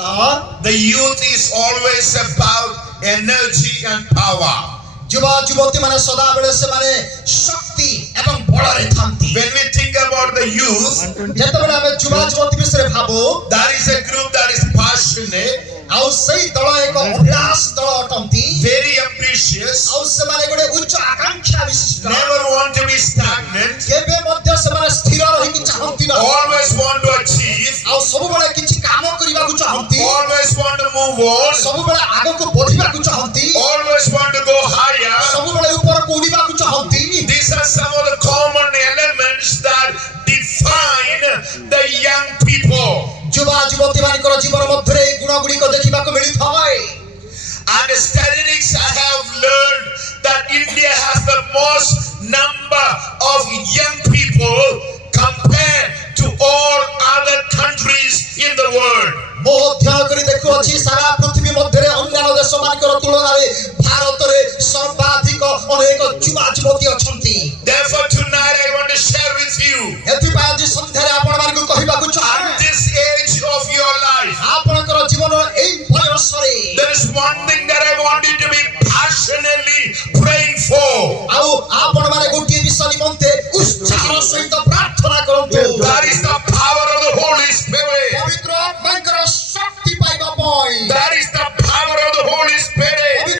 The youth is always about energy and power. युवा युवती माने सदा बेले से माने शक्ति एवं बलरे थांती. When we think about the youth, जेतबेले हमें युवा युवती विषय भाबो, that is a group that is passionate, आउ सही दल एक अभ्यास दल अटंती, very ambitious, आउ से माने गोटे उच्च आकांक्षा विशिष्ट, never want to be stagnant, केबे मध्य से माने स्थिर रहि कि चाहंती न, always want to achieve, आउ सब बेले किछि काम करिबा को चाहंती, always want to move on, सब बेले आगो को बढ़िबा को चाहंती, always want to go higher. सब बेले ऊपर को उड़िबा को चाहंती. These are some of the common elements that define the young people. युवा युवती मानकर जीवन मध्य गुण गुड़िक देखा मिलता है. And statistics I have learned that India has the most number of young people compared to all other countries in the world. मो ध्यान करी देखो अछि सारा पृथ्वी मध्य अन्य देश मानकर तुलना रे भारत रे सर्वाधिक अनेक युवा युवती अछंती. Therefore tonight I want to share with you, एथि पा आज संध्या रे आपण मानकु कहिबा को चाहे, at this age of your life, आपनकर जीवन एई बयस रे there is one thing that I want you to be passionately praying for. आउ आपण